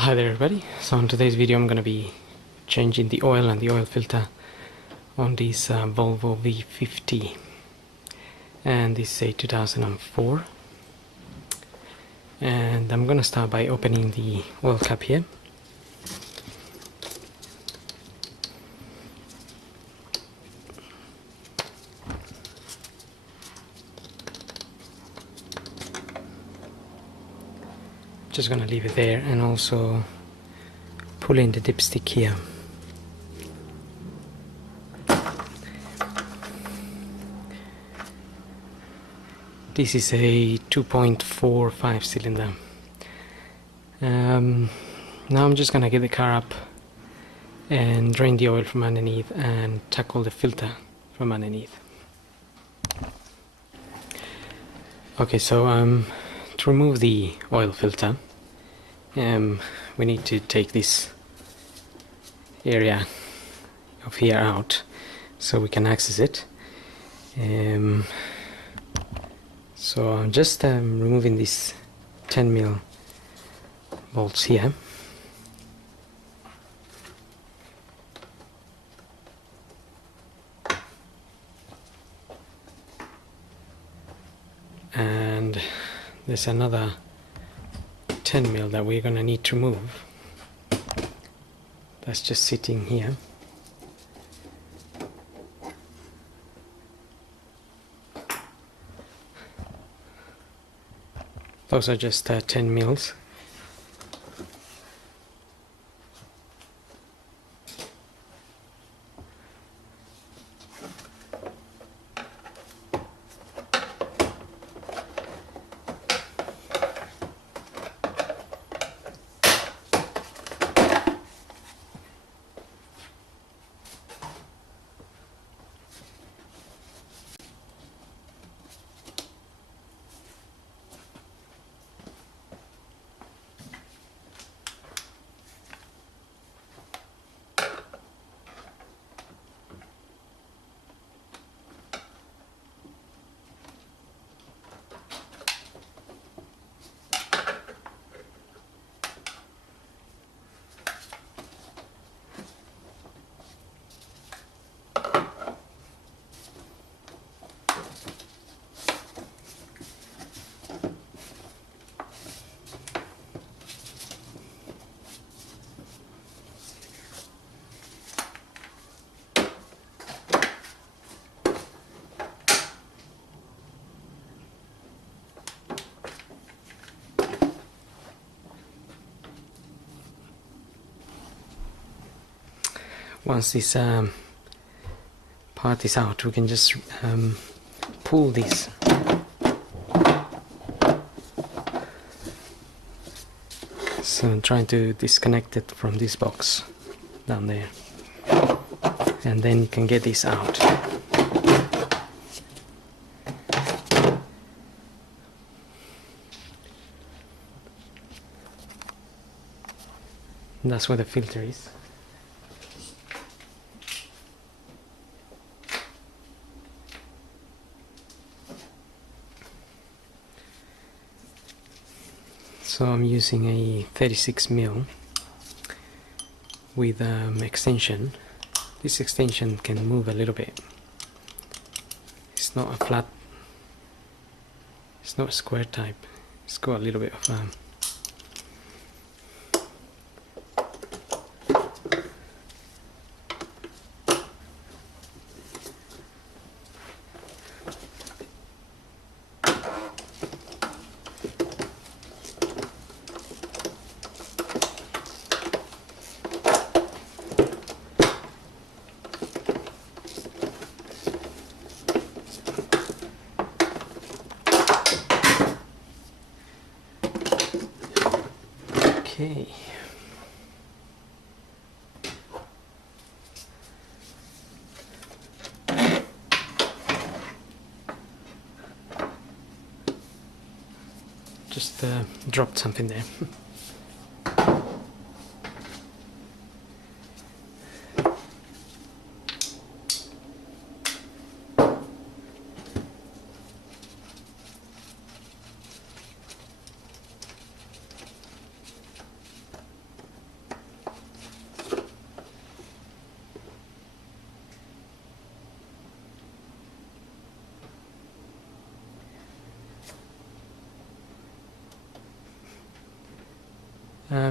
Hi there everybody, so in today's video I'm going to be changing the oil and the oil filter on this Volvo V50, and this is a 2004, and I'm going to start by opening the oil cap here. Just going to leave it there and also pull in the dipstick here. This is a 2.45 cylinder. Now I'm just going to get the car up and drain the oil from underneath and tackle the filter from underneath. Okay, so to remove the oil filter, we need to take this area of here out so we can access it. So I'm just removing these 10mm bolts here. And there's another 10mm that we're gonna need to remove. That's just sitting here. Those are just 10mm. Once this part is out, we can just pull this. So I'm trying to disconnect it from this box down there, and then you can get this out. And that's where the filter is. So I'm using a 36mm with extension. This extension can move a little bit. It's not a flat, it's not a square type. It's got a little bit of okay. Just dropped something there.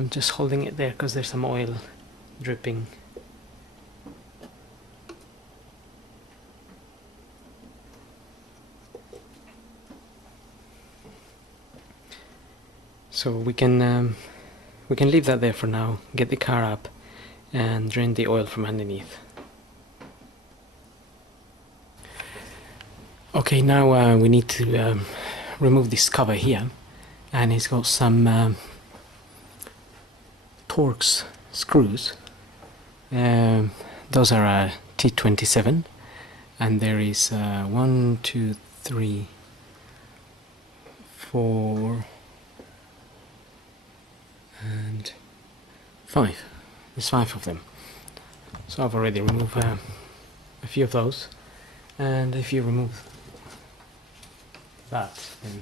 Just holding it there because there's some oil dripping. So we can leave that there for now, get the car up and drain the oil from underneath. Okay, now we need to remove this cover here, and it's got some Torx screws. Those are T27, and there is 1, 2, 3, 4 and 5. There's 5 of them. So I've already removed a few of those, and if you remove that, then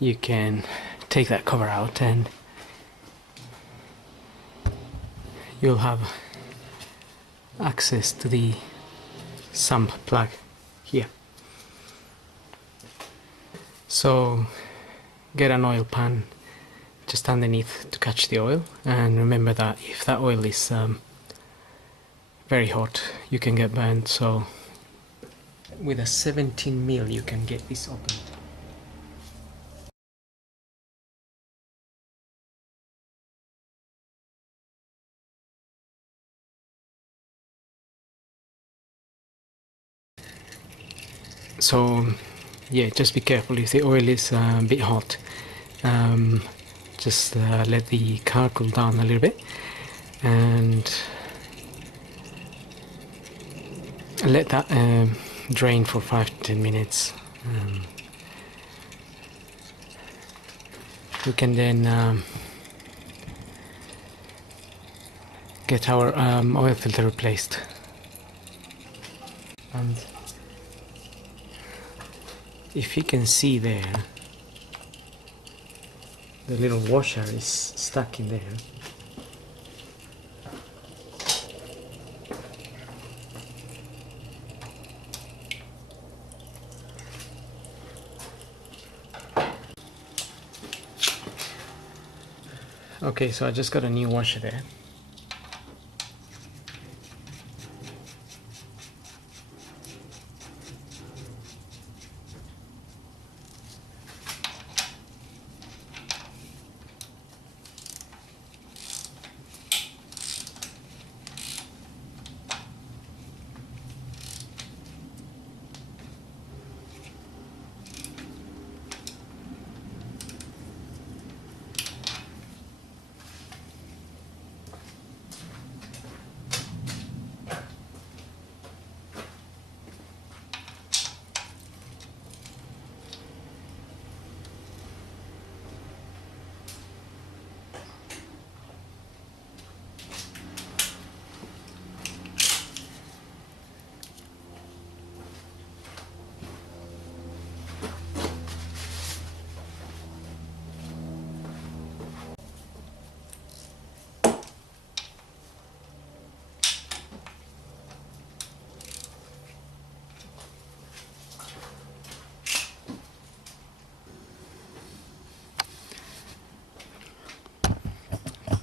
you can take that cover out and you'll have access to the sump plug here. So get an oil pan just underneath to catch the oil, and remember that if that oil is very hot you can get burned, so with a 17mm you can get this opened. So yeah, just be careful if the oil is a bit hot. Just let the car cool down a little bit and let that drain for 5 to 10 minutes. We can then get our oil filter replaced. And if you can see there, the little washer is stuck in there. Okay, so I just got a new washer there.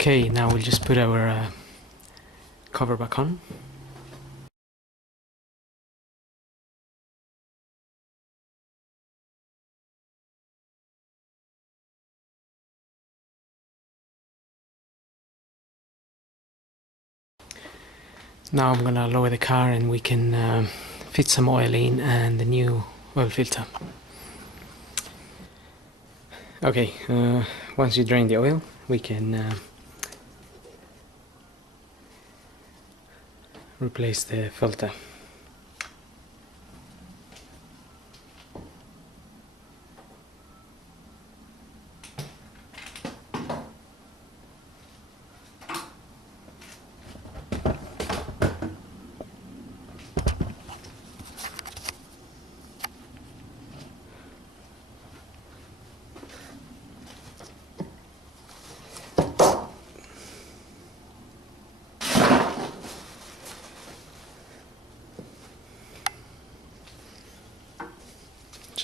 Okay, now we'll just put our cover back on. Now I'm gonna lower the car and we can fit some oil in and the new oil filter. Okay, once you drain the oil, we can replace the filter.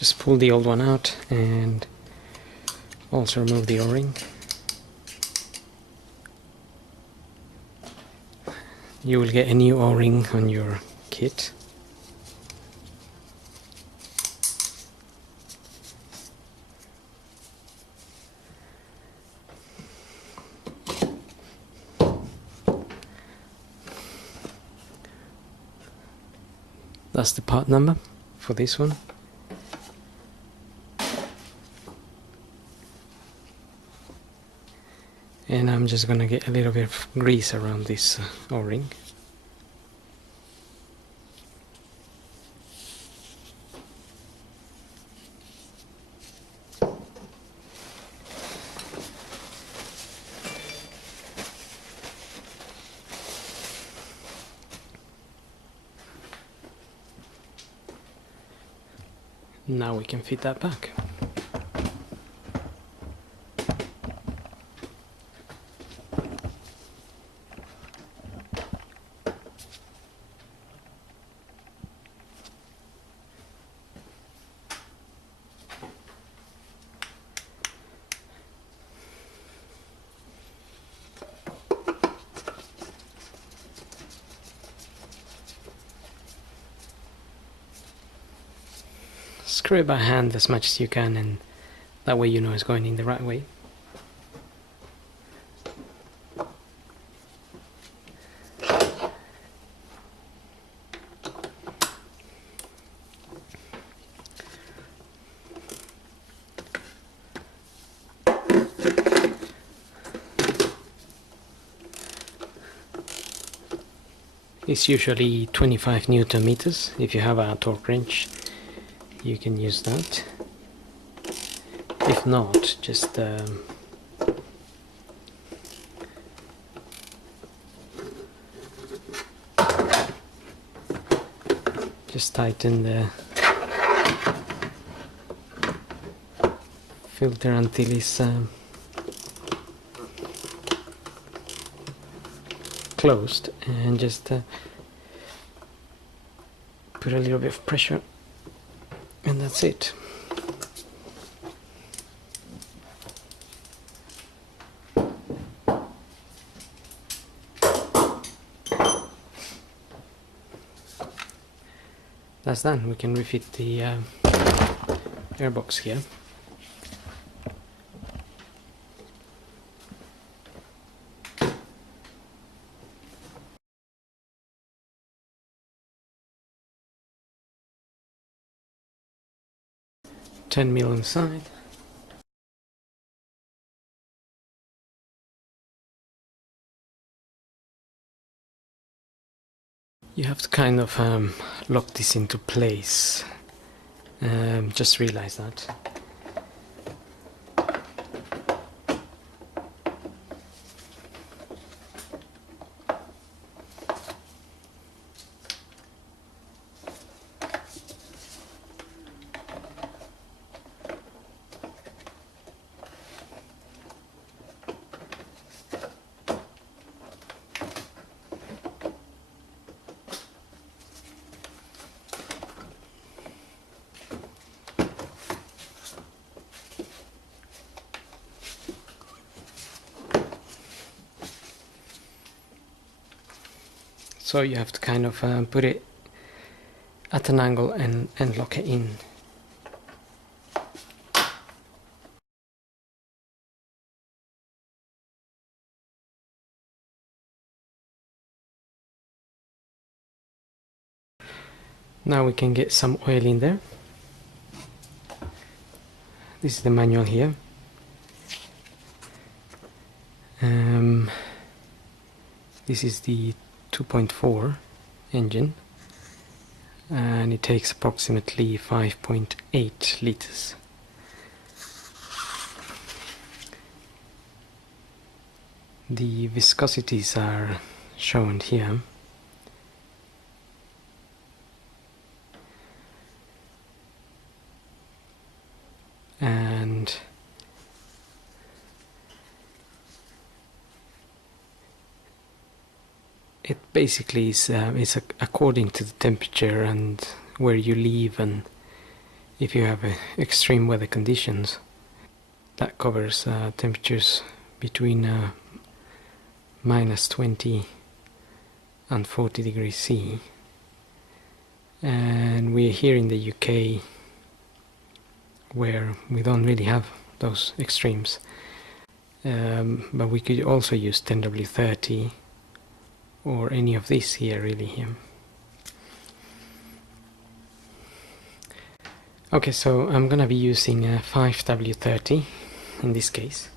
just pull the old one out and also remove the O-ring. You will get a new O-ring on your kit. That's the part number for this one. And I'm just gonna get a little bit of grease around this O-ring. Now we can fit that back. Screw it by hand as much as you can, and that way you know it's going in the right way. It's usually 25 Newton meters. If you have a torque wrench, you can use that. If not, just tighten the filter until it's closed, and just put a little bit of pressure, and that's it. That's done. We can refit the airbox here. $10 inside. You have to kind of lock this into place. Just realize that. So you have to kind of put it at an angle and lock it in. Now we can get some oil in there. This is the manual here. This is the 2.4 engine, and it takes approximately 5.8 liters. The viscosities are shown here. And it basically is according to the temperature and where you live, and if you have extreme weather conditions. That covers temperatures between -20 and 40 degrees C. And we're here in the UK, where we don't really have those extremes. But we could also use 10W30 or any of these here, really. Here. Okay, so I'm gonna be using 5W30 in this case.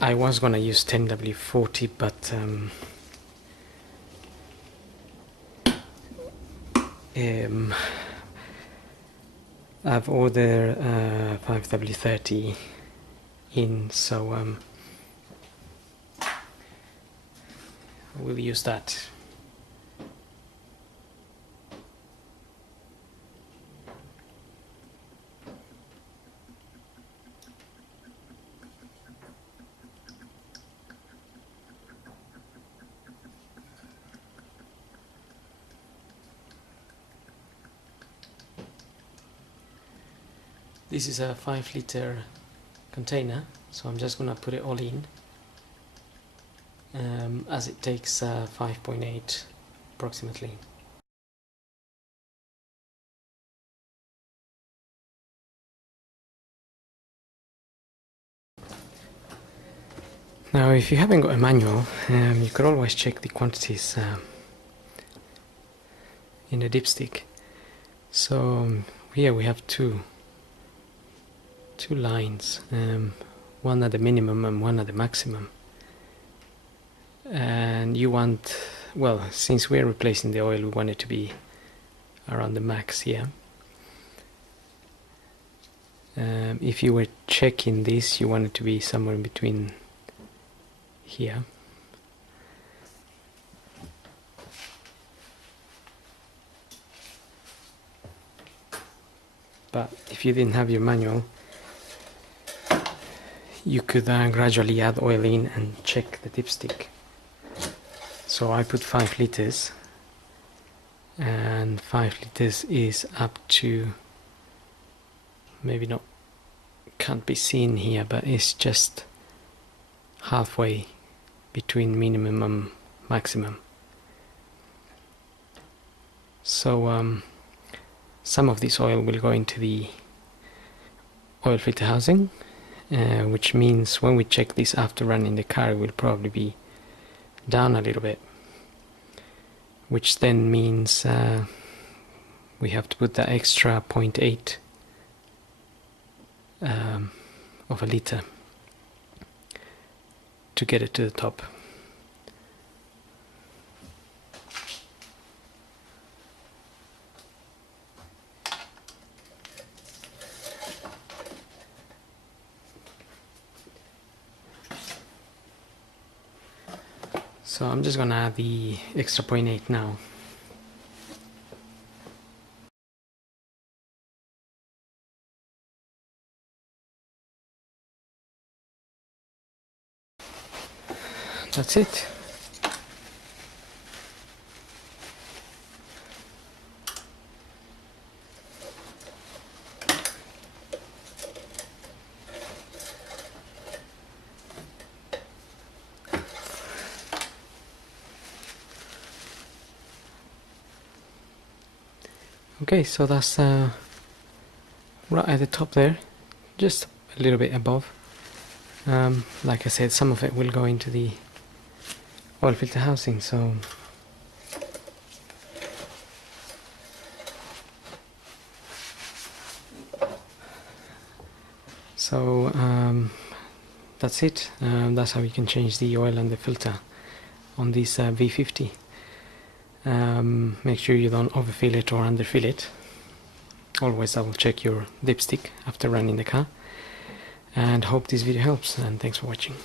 I was gonna use 10W40, but I've ordered 5W30 in, so we'll use that. This is a 5-liter container, so I'm just gonna put it all in, as it takes 5.8 approximately. Now, if you haven't got a manual, you could always check the quantities in the dipstick. So here we have two lines, one at the minimum and one at the maximum. And you want, well, since we're replacing the oil, we want it to be around the max here. If you were checking this, you want it to be somewhere in between here. But if you didn't have your manual, you could gradually add oil in and check the dipstick. So I put 5 liters, and 5 liters is up to, maybe not, can't be seen here, but it's just halfway between minimum and maximum. So some of this oil will go into the oil filter housing, which means when we check this after running the car, it will probably be down a little bit, which then means we have to put that extra 0.8 of a liter to get it to the top. So I'm just gonna add the extra 0.8 now. That's it. Okay, so that's right at the top there, just a little bit above. Like I said, some of it will go into the oil filter housing, so that's it. That's how you can change the oil and the filter on this V50. Make sure you don't overfill it or underfill it. Always double check your dipstick after running the car, and hope this video helps, and thanks for watching.